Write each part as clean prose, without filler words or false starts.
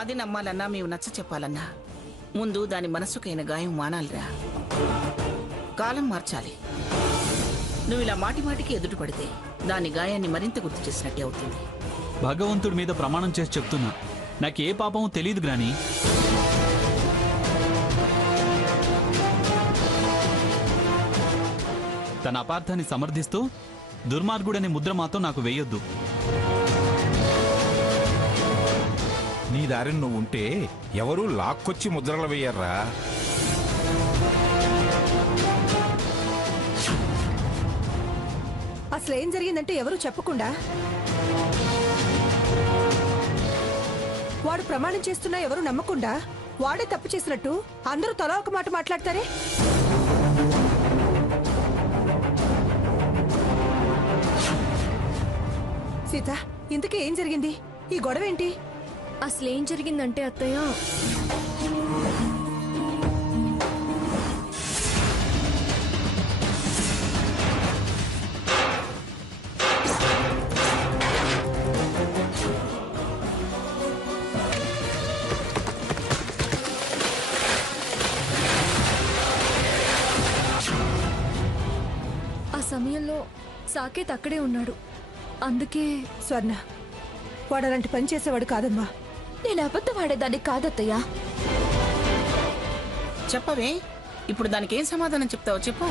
అది నమ్మాలన్నా మేము నచ్చ చెప్పాలన్నా ముందు దాని మనసుకైన గాయం మానాలిరా. కాలం మార్చాలి. నువ్వు ఇలా మాటి మాటికి ఎదుటి పడితే దాని గాయాన్ని మరింత గుర్తు చేసినట్టే అవుతుంది. భగవంతుడి మీద ప్రమాణం చేసి చెప్తున్నా, నాకే పాపం తెలియదు గ్రాని. తన అపార్థాన్ని సమర్థిస్తూ దుర్మార్గుడనే ముద్ర మాత్రం నాకు వేయొద్దు. నీ దారిని నువ్వు ఉంటే ఎవరూ లాక్కొచ్చి ముద్రలు వేయర్రా. అసలు ఏం జరిగిందంటే ఎవరు చెప్పకుండా వాడు ప్రమాణం చేస్తున్నా ఎవరు నమ్మకుండా వాడే తప్పు చేసినట్టు అందరూ తలా ఒక మాట మాట్లాడతారే. సీత, ఇంతకీ ఏం జరిగింది? ఈ గొడవ ఏంటి? అసలేం జరిగిందంటే అత్తయ్య, ఆ సమయంలో సాకేత్ అక్కడే ఉన్నాడు. అందుకే. స్వర్ణ, వాడు అలాంటి పని చేసేవాడు కాదమ్మా. నేను అబద్ధం ఆడేదాన్ని కాదత్తయ్యా. చెప్పవే, ఇప్పుడు దానికి ఏం సమాధానం చెప్తావో చెప్పు.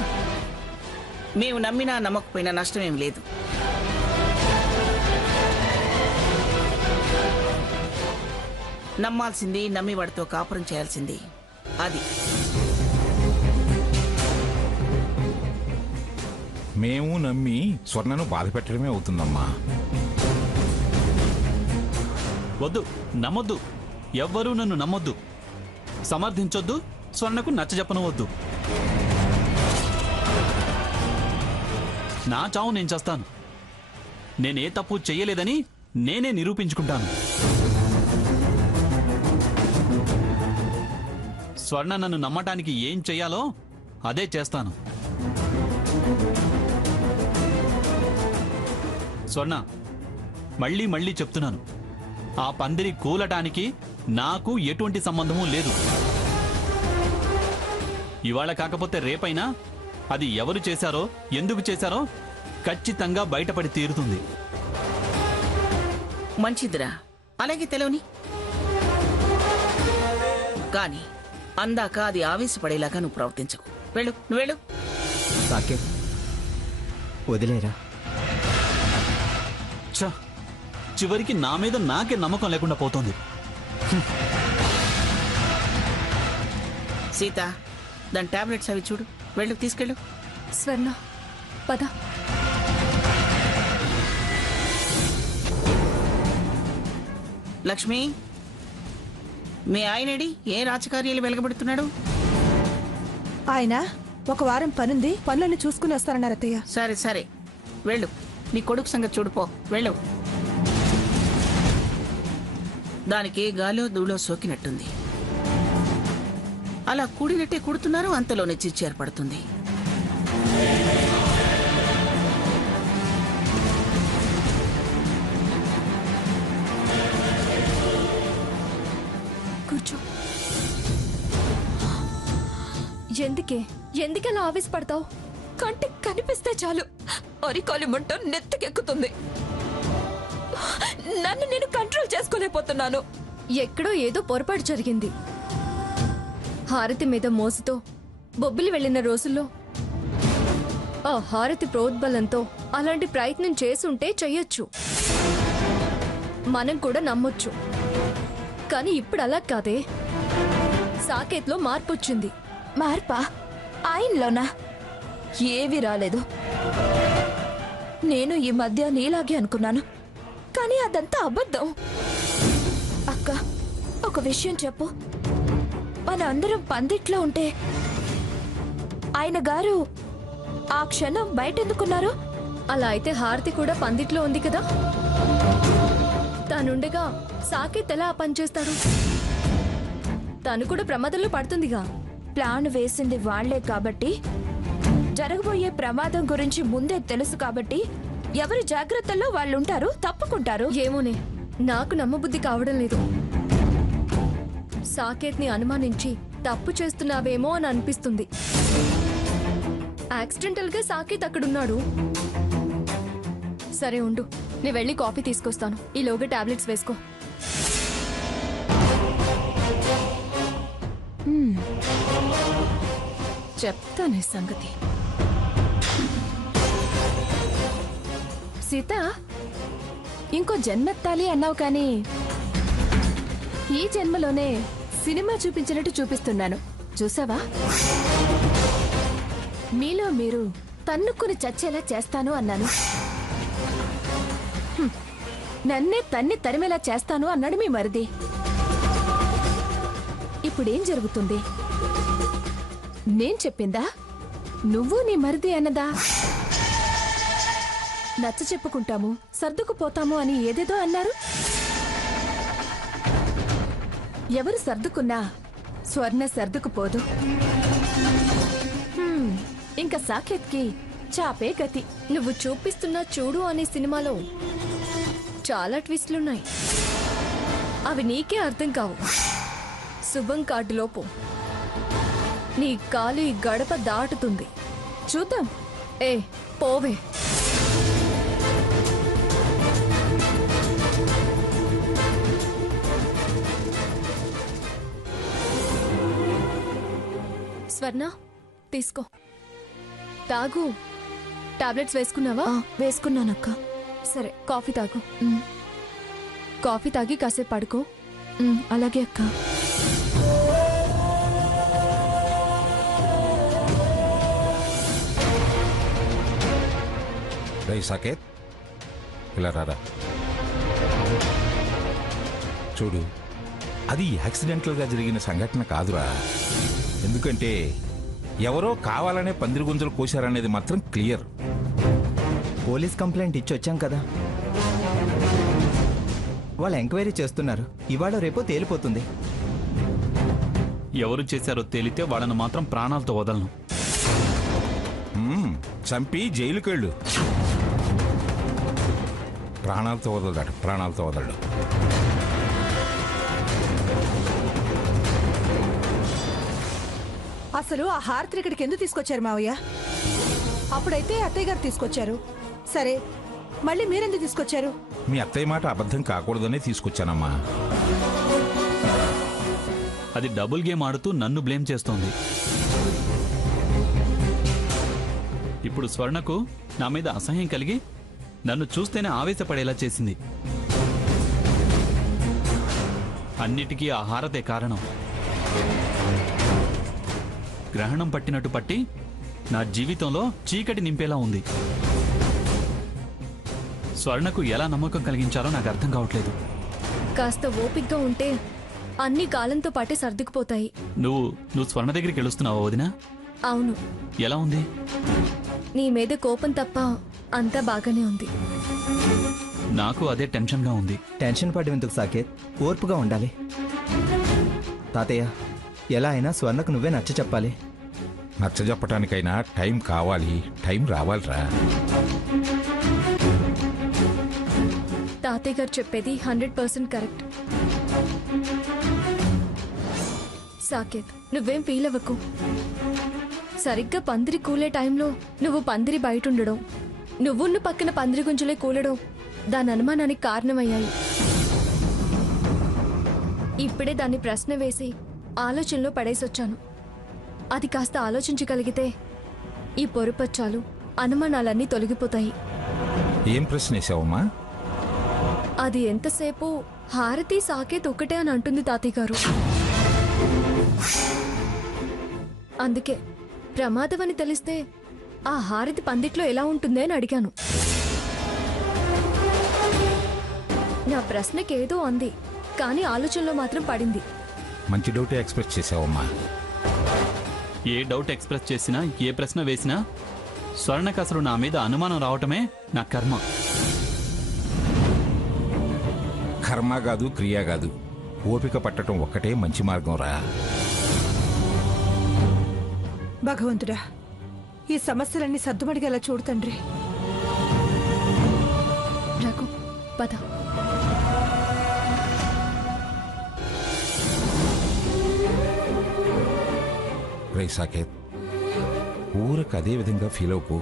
మేము నమ్మినా నమ్మకపోయినా నష్టమేం లేదు. నమ్మాల్సింది, నమ్మి వాడితో కాపురం చేయాల్సింది అది. మేము నమ్మి స్వర్ణను బాధ పెట్టడమే అవుతుందమ్మా. వద్దు, నమ్మొద్దు. ఎవ్వరూ నన్ను నమ్మొద్దు, సమర్థించొద్దు, స్వర్ణకు నచ్చజెప్పనవద్దు. నా చావు నేను చేస్తాను. నేనే తప్పు చెయ్యలేదని నేనే నిరూపించుకుంటాను. స్వర్ణ నన్ను నమ్మటానికి ఏం చెయ్యాలో అదే చేస్తాను. స్వర్ణ, మళ్ళీ మళ్ళీ చెప్తున్నాను, ఆ పందిరి కూలటానికి నాకు ఎటువంటి సంబంధమూ లేదు. ఇవాళ కాకపోతే రేపైనా అది ఎవరు చేశారో, ఎందుకు చేశారో ఖచ్చితంగా బయటపడి తీరుతుంది. మంచిదిరా, అలాగే తెలవని. కానీ అందాక అది ఆవేశపడేలాగా నువ్వు ప్రవర్తించకు. వెళ్ళు, నువ్వు వెళ్ళు. సాకేత్, వదిలేరా. చివరికి నా మీద నాకే నమ్మకం లేకుండా పోతోంది. సీత, దాని టాబ్లెట్స్ అవి చూడు. వెళ్ళు, తీసుకెళ్ళు. స్వర్ణ, పద. లక్ష్మి, మీ ఆయనడి ఏ రాజకార్యాలు వెలగబెడుతున్నాడు? ఆయన ఒక వారం పనుంది, పనులను చూసుకుని వస్తారన్నారు అత్తయ్య. సరే సరే, వెళ్ళు. నీ కొడుకు సంగతి చూడుపో. వెళ్ళు. దానికి గాలో దూలో సోకినట్టుంది. అలా కూడినట్టే కుడుతున్నారు, అంతలోనే చిచ్చు ఏర్పడుతుంది. కూర్చో. ఎందుకలా ఆవేశపడతావు? కంటికి కనిపిస్తే చాలు అరికాలి మంట నెత్తికెక్కుతుంది. నన్ను నేను కంట్రోల్ చేసుకోలేకపోతున్నాను. ఎక్కడో ఏదో పొరపాటు జరిగింది. హారతి మీద మోసుతో బొబ్బిలి వెళ్లిన రోజుల్లో ఆ హారతి ప్రోద్బలంతో అలాంటి ప్రయత్నం చేసుంటే చెయ్యొచ్చు, మనం కూడా నమ్మొచ్చు. కానీ ఇప్పుడు అలా కాదే. సాకేత్లో మార్పు వచ్చింది. మార్పా? ఆయనలోనా? ఏవి రాలేదు. నేను ఈ మధ్య నీలాగే అనుకున్నాను, కానీ అదంతా అబద్ధం. అక్క, ఒక విషయం చెప్పు. మన అందరం పందిట్లో ఉంటే ఆయన గారు ఆ క్షణం బయటెందుకున్నారు? అలా అయితే హారతి కూడా పందిట్లో ఉంది కదా. తానుండగా సాకేత్ ఎలా పనిచేస్తాడు? తను కూడా ప్రమాదంలో పడుతుందిగా. ప్లాన్ వేసింది వాళ్లే కాబట్టి, జరగబోయే ప్రమాదం గురించి ముందే తెలుసు కాబట్టి ఎవరి జాగ్రత్తల్లో వాళ్ళుంటారు, తప్పుకుంటారు. ఏమోనే, నాకు నమ్మబుద్ధి కావడం లేదు. సాకేత్ని అనుమానించి తప్పు చేస్తున్నావేమో అని అనిపిస్తుంది. యాక్సిడెంటల్ గా సాకేత్ అక్కడున్నాడు. సరే ఉండు, నేను వెళ్ళి కాఫీ తీసుకొస్తాను. ఈలోగా టాబ్లెట్స్ వేసుకో. చెప్తానే సంగతి. సీత, ఇంకో జన్మెత్తాలి అన్నావు కానీ ఈ జన్మలోనే సినిమా చూపించినట్టు చూపిస్తున్నాను. చూసావా? మీలో మీరు తన్నుకుని చచ్చేలా చేస్తాను అన్నాను. నన్నే తన్ని తరిమేలా చేస్తాను అన్నాడు మీ మరిది. ఇప్పుడేం జరుగుతుంది? నేను చెప్పిందా, నువ్వు నీ మరిది అన్నదా? నచ్చ చెప్పుకుంటాము, సర్దుకుపోతాము అని ఏదేదో అన్నారు. ఎవరు సర్దుకున్నా స్వర్ణ సర్దుకుపోదు. ఇంకా సాకేత్కి చాపే గతి. నువ్వు చూపిస్తున్న చూడు అనే సినిమాలో చాలా ట్విస్టులున్నాయి. అవి నీకే అర్థం కావు. శుభం కార్డులోపు నీ కాలు ఈ గడప దాటుతుంది. చూద్దాం. ఏ పోవే. స్వర్ణ, తీసుకో, తాగు. టాబ్లెట్స్ వేసుకున్నావా? వేసుకున్నానక్క. సరే, కాఫీ తాగు. కాఫీ తాగి కాసేపు పడుకో. అలాగే అక్క. రై సాకేత్, ఇలా రారా. చూడు, అది యాక్సిడెంటల్గా జరిగిన సంఘటన కాదురా. ఎందుకంటే ఎవరో కావాలనే పందిరి గుంజలు కోశారనేది మాత్రం క్లియర్. పోలీస్ కంప్లైంట్ ఇచ్చి వచ్చాం కదా, వాళ్ళు ఎంక్వైరీ చేస్తున్నారు. ఇవాళ రేపో తేలిపోతుంది. ఎవరు చేశారో తేలితే వాళ్ళను మాత్రం ప్రాణాలతో వదలను. చంపి జైలుకెళ్ళు. ప్రాణాలతో వదలదాడు, ప్రాణాలతో వదలడు. అసలు ఆ హారతిని ఇక్కడికి ఎందుకు తీసుకొచ్చారు మావయ్య? అప్పుడైతే అత్తయ్య గారు తీసుకొచ్చారు. సరే, మళ్ళీ మీరెందుకు తీసుకొచ్చారు? మీ అత్తయ్య మాట అబద్ధం కాకూడదనే తీసుకొచ్చానమ్మా. అది డబుల్ గేమ్ ఆడుతూ నన్ను బ్లేమ్ చేస్తోంది. ఇప్పుడు స్వర్ణకు నా మీద అసహ్యం కలిగి నన్ను చూస్తేనే ఆవేశపడేలా చేసింది. అన్నిటికీ ఆ హారతే కారణం. గ్రహణం పట్టినట్టు పట్టి నా జీవితంలో చీకటి నింపేలా ఉంది. స్వర్ణకు ఎలా నమ్మకం కలిగించాలో నాకు అర్థం కావట్లేదు. కాస్త ఓపిగ్గా ఉంటే అన్ని కాలంతో పాటే సర్దుకుపోతాయి. నువ్వు స్వర్ణ దగ్గరికి వెళుస్తున్నావా వదినా? అవును. ఎలా ఉంది? నీ మీద కోపం తప్ప అంతా బాగానే ఉంది. నాకు అదే టెన్షన్గా ఉంది. టెన్షన్ పడేందుకు సాకేత్, ఓర్పుగా ఉండాలి. తాతయ్య, ఎలా అయినా స్వర్ణకు నువ్వే నచ్చ చెప్పాలి. నచ్చ చెప్పటానికైనా టైం కావాలి, టైం రావాలిరా. తాతయ్య గారు చెప్పేది 100% కరెక్ట్. సాకేత్, నువ్వేం ఫీల్ అవ్వకు. సరిగ్గా పందిరి కూలే టైంలో నువ్వు పందిరి బయట ఉండడం, నువ్వున్న పక్కన పందిరి గుంజలే కూలడం దాని అనుమానానికి కారణమయ్యాయి. ఇప్పుడే దాన్ని ప్రశ్న వేసి ఆలోచనలో పడేసొచ్చాను. అది కాస్త ఆలోచించగలిగితే ఈ పొరుపచ్చాలు, అనుమానాలన్నీ తొలగిపోతాయి. ఏం ప్రశ్న వేసావమ్మా? అది ఎంతసేపు హారతి సాకేత్ ఒకటే అని అంటుంది తాతయ్య గారు. అందుకే ప్రమాదమని తెలిస్తే ఆ హారతి పందిట్లో ఎలా ఉంటుంది అని అడిగాను. నా ప్రశ్నకేదో అంది, కానీ ఆలోచనలో మాత్రం పడింది. మంచి డౌటే ఎక్స్ప్రెస్ చేసావమ్మా. ఏ డౌట్ ఎక్స్ప్రెస్ చేసినా, ఏ ప్రశ్న వేసినా స్వర్ణకు అసలు నా మీద అనుమానం రావటమే నా కర్మ. కర్మ కాదు, క్రియ కాదు, ఓపిక పట్టడం ఒక్కటే మంచి మార్గం రా. భగవంతుడా, ఈ సమస్యలన్నీ సద్దుమడిగేలా చూడు తండ్రి. రఘు, పద. రే సాకేత్, ఊరకు అదే విధంగా ఫీల్ అవుకు.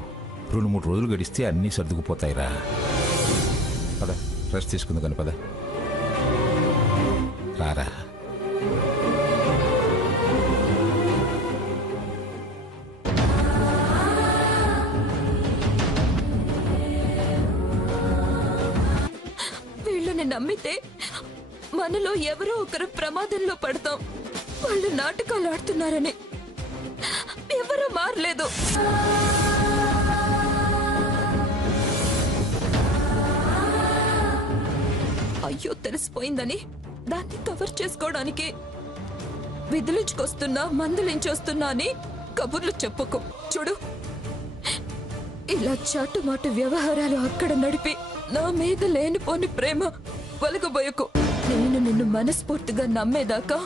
2-3 రోజులు గడిస్తే అన్నీ సర్దుకుపోతాయిరా. పద, రెస్ట్ తీసుకుంది కానీ పద. రారా. వీళ్ళని నమ్మితే మనలో ఎవరో ఒకరు ప్రమాదంలో పడతాం. వాళ్ళు నాటకాలు ఆడుతున్నారని ఎవరూ మారలేదు. అయ్యో తెలిసిపోయిందని దాన్ని కవర్ చేసుకోవడానికి విదిలించుకొస్తున్నా మందులించొస్తున్నా అని కబుర్లు చెప్పుకో. చూడు, ఇలా చాటుమాటు వ్యవహారాలు అక్కడ నడిపి నా మీద లేనిపోని ప్రేమ వలగబోయకు. నేను నిన్ను మనస్ఫూర్తిగా నమ్మేదాకా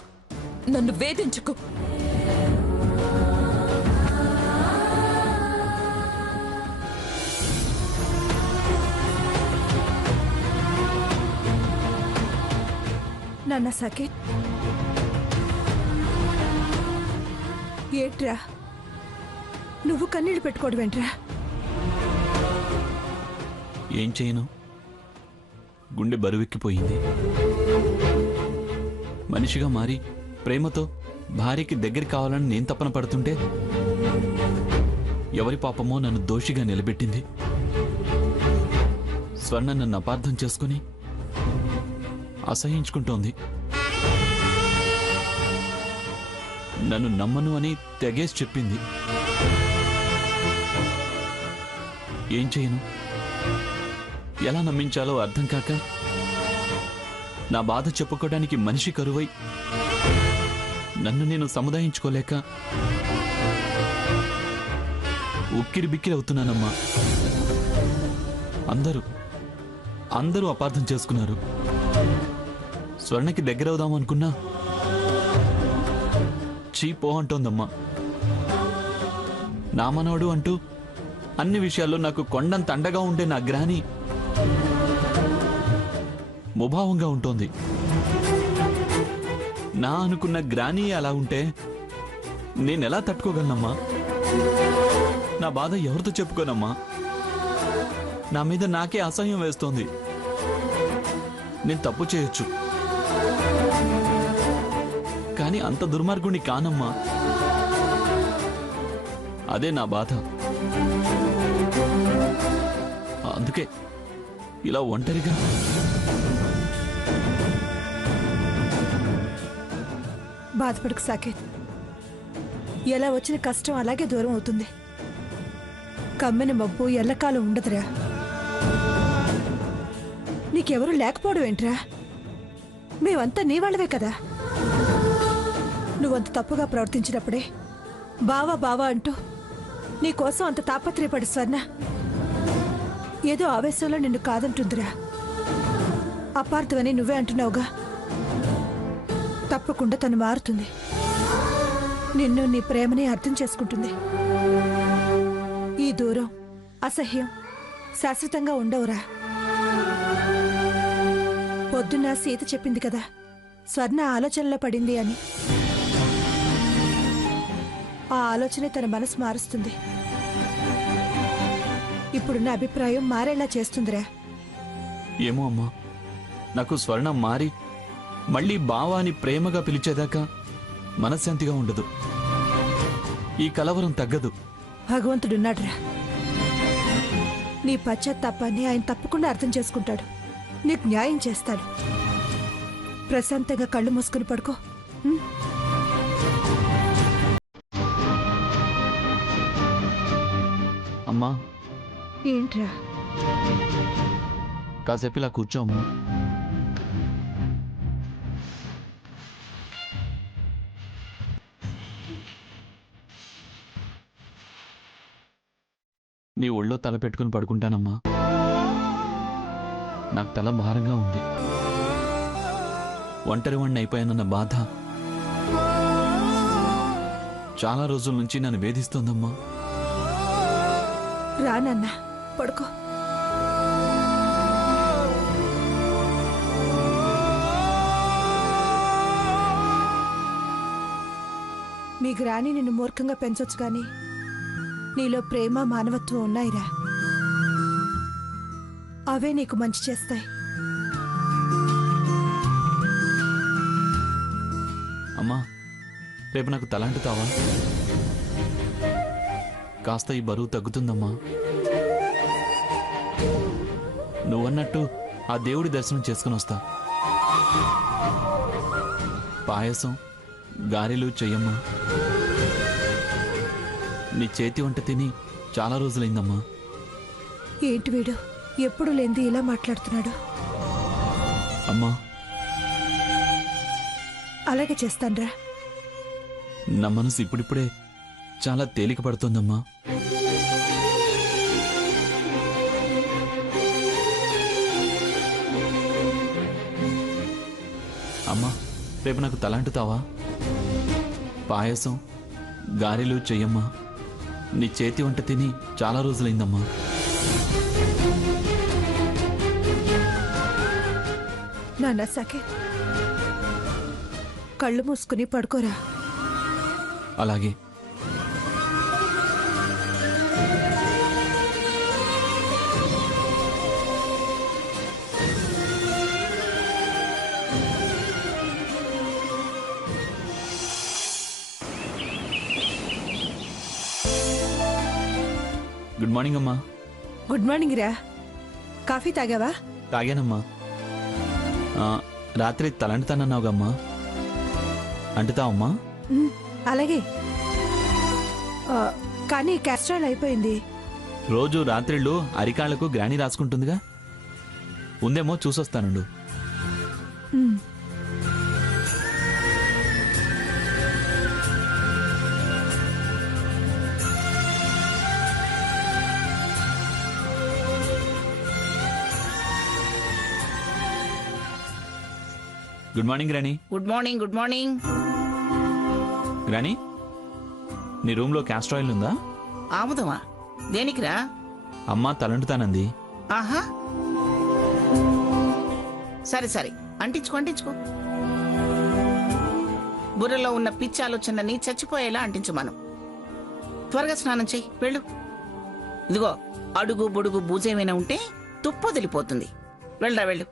నన్ను వేధించుకో. నాన్న సాకేత్, ఏంట్రా నువ్వు కన్నీళ్ళు పెట్టుకోవడం ఏంట్రా? ఏం చేయను, గుండె బరువెక్కిపోయింది. మనిషిగా మారి ప్రేమతో భార్యకి దగ్గర కావాలని నేను తపన పడుతుంటే ఎవరి పాపమో నన్ను దోషిగా నిలబెట్టింది. స్వర్ణ నన్ను అపార్థం చేసుకుని అసహించుకుంటోంది. నన్ను నమ్మను అని తెగేసి చెప్పింది. ఏం చేయను, ఎలా నమ్మించాలో అర్థం కాక నా బాధ చెప్పుకోవడానికి మనిషి కరువై నన్ను నేను సముదాయించుకోలేక ఉక్కిరి బిక్కిరి అవుతున్నానమ్మా. అందరూ అపార్థం చేసుకున్నారు. స్వర్ణకి దగ్గరవుదామనుకున్నా చీపో అంటోందమ్మా. నా మనవడు అంటూ అన్ని విషయాల్లో నాకు కొండంత అండగా ఉండే నా గ్రాని ముభావంగా ఉంటోంది. నా అనుకున్న గ్రాని అలా ఉంటే నేనెలా తట్టుకోగలనమ్మా? నా బాధ ఎవరితో చెప్పుకోనమ్మా? నా మీద నాకే అసహ్యం వేస్తోంది. నేను తప్పు చేయొచ్చు, కానీ అంత దుర్మార్గుని కానమ్మా. అదే నా బాధ. అందుకే ఇలా ఒంటరిగా బాధపడకు సాకేత్, ఎలా వచ్చిన కష్టం అలాగే దూరం అవుతుంది. కమ్మిన మబ్బు ఎల్లకాలం ఉండదురా. నీకెవరూ లేకపోవడం ఏంట్రా? మేమంతా నీ వాళ్ళవే కదా. నువ్వంత తప్పుగా ప్రవర్తించినప్పుడే బావా బావా అంటూ నీకోసం అంత తాపత్రయపడి స్వర్ణ ఏదో ఆవేశంలో నిన్ను కాదంటుందిరా. అపార్థమని నువ్వే అంటున్నావుగా. తప్పకుండా తను మారుతుంది. నిన్ను నీ ప్రేమని అర్థం చేసుకుంటుంది. ఈ దూరం అసహ్యం శాశ్వతంగా ఉండవురా. పొద్దున్న సీత చెప్పింది కదా, స్వర్ణ ఆలోచనలో పడింది అని. ఆ ఆలోచనే తన మనసు మారుస్తుంది. ఇప్పుడున్న అభిప్రాయం మారేలా చేస్తుందిరా. ఏమో అమ్మా, నాకు స్వర్ణ మారి మళ్ళీ బావా అని ప్రేమగా పిలిచేదాకా మనశ్శాంతిగా ఉండదు. ఈ కలవరం తగ్గదు. భగవంతుడున్నాడురా. నీ పశ్చాత్తాపాన్ని ఆయన తప్పకుండా అర్థం చేసుకుంటాడు. నీకు న్యాయం చేస్తాడు. ప్రశాంతంగా కళ్ళు మూసుకుని పడుకో. అమ్మా, ఏంట్రా? కాసేపు ఇలా కూర్చో అమ్మా. నీ ఒళ్ళో తల పెట్టుకుని పడుకుంటానమ్మా. నాకు తల భారంగా ఉంది. ఒంటరి వాణ్ణి అయిపోయానన్న బాధ చాలా రోజుల నుంచి నన్ను వేధిస్తోందమ్మా. రానన్నా, పడుకో. మీ గ్రాని నిన్ను మూర్ఖంగా పెంచొచ్చు కానీ నీలో ప్రేమ మానవత్వం ఉన్నాయిరా. అవే నీకు మంచి చేస్తాయి. అమ్మా, రేపు నాకు తలంటుతావా? కాస్త ఈ బరువు తగ్గుతుందమ్మా. నువ్వన్నట్టు ఆ దేవుడి దర్శనం చేసుకుని వస్తా. పాయసం గారెలు చెయ్యమ్మా. నీ చేతి వంట తిని చాలా రోజులైందమ్మా. ఏంటి వీడు ఎప్పుడు లేంది ఇలా మాట్లాడుతున్నాడు? అమ్మా, అలాగే చేస్తాన్రా. నా మనసు ఇప్పుడిప్పుడే చాలా తేలిక పడుతుందమ్మా. అమ్మా, రేపు నాకు తలంటుతావా? పాయసం గారెలు చెయ్యమ్మా. నీ చేతి వంట తిని చాలా రోజులైందమ్మా. నాన్న సాకేత్, కళ్ళు మూసుకుని పడుకోరా. అలాగే. గుడ్ మార్నింగ్ అమ్మా. గుడ్ మార్నింగ్ రా. కాఫీ తాగావా? తాగానమ్మా. రాత్రి తలంటుతానన్నావుగమ్మా, అంటుతావమ్మా? అలాగే, కానీ క్యాస్ట్రాల్ అయిపోయింది. రోజు రాత్రిళ్ళు అరికాళ్లకు గ్రాని రాసుకుంటుందిగా, ఉందేమో చూసొస్తానుండు. Good morning granny. Good morning. Good morning. Granny, నీ రూమ్లో క్యాస్టర్ ఆయిల్ ఉందా? ఆముదమా? దేనికిరా? అమ్మా తలంటుతానంది. ఆహా, సరే సరే, అంటించుకో అంటించుకో. బుర్రలో ఉన్న పిచ్చి ఆలోచనని చచ్చిపోయేలా అంటించు. మనం త్వరగా స్నానం చెయ్యి, వెళ్ళు. ఇదిగో, అడుగు బొడుగు బూజేమైనా ఉంటే తుప్పు వదిలిపోతుంది. వెళ్ళరా, వెళ్ళు.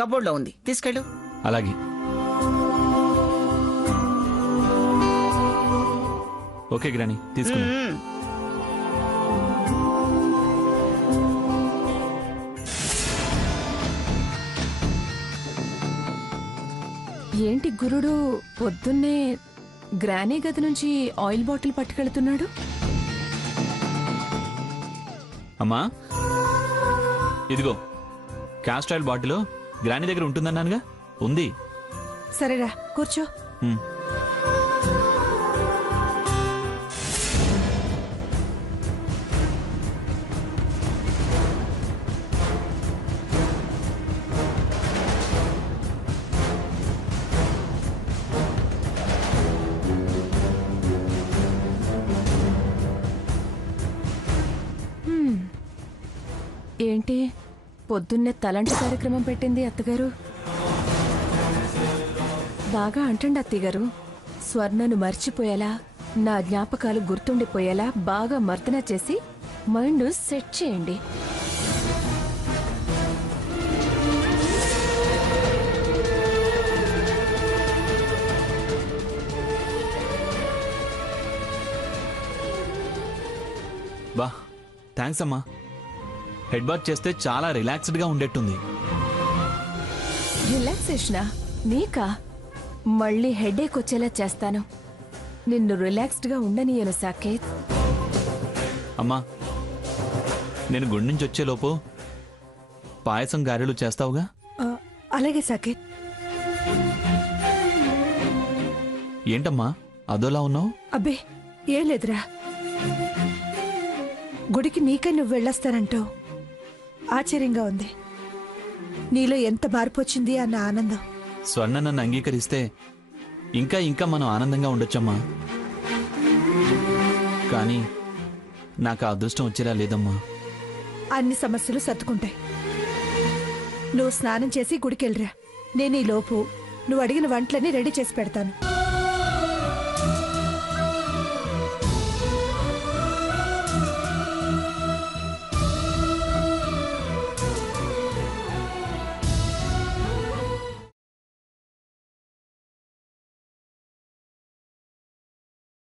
కబోర్డ్లో ఉంది, తీసుకెళ్ళు. అలాగే. ఓకే గ్రాని, తీసుకున్నా. ఏంటి గురుడు పొద్దున్నే గ్రానీ గది నుంచి ఆయిల్ బాటిల్ పట్టుకెళ్తున్నాడు? అమ్మా, ఇదిగో క్యాస్ట్ ఆయిల్ బాటిల్ గ్రాని దగ్గర ఉంటుందన్నానుగా, ఉంది. సరేరా, కూర్చో. ఏంటి పొద్దున్నే తలంటి కార్యక్రమం పెట్టింది అత్తగారు? బాగా అంటండి అత్తయ్యగారు. స్వర్ణను మర్చిపోయేలా, నా జ్ఞాపకాలు గుర్తుండిపోయేలా బాగా మర్దన చేసి మైండ్ సెట్ చేయండి. బా, థ్యాంక్స్ అమ్మా. హెడ్ బాత్ చేస్తే చాలా రిలాక్స్డ్గా ఉండేట్టుంది. రిలాక్సేషనా? నీకా? మళ్ళీ హెడేక్ వచ్చేలా చేస్తాను. నిన్ను రిలాక్స్డ్గా ఉండనియను సాకేత్. అమ్మా, నేను గుడి నుంచి వచ్చేలోపు పాయసం గారెలు చేస్తావుగా? అలాగే సాకేత్. ఏంటమ్మా అదోలా ఉన్నావు? అబ్బే, ఏం లేదురా. గుడికి నీకై నువ్వు వెళ్ళొస్తానంటావు. ఆశ్చర్యంగా ఉంది. నీలో ఎంత మార్పు వచ్చింది అన్న ఆనందం. స్వర్ణ నన్ను అంగీకరిస్తే ఇంకా ఇంకా మనం ఆనందంగా ఉండొచ్చమ్మా. కానీ నాకు ఆ అదృష్టం వచ్చేలా లేదమ్మా. అన్ని సమస్యలు సర్దుకుంటాయి. నువ్వు స్నానం చేసి గుడికెళ్ళరా. నేను ఈ లోపు నువ్వు అడిగిన వంటలన్నీ రెడీ చేసి పెడతాను.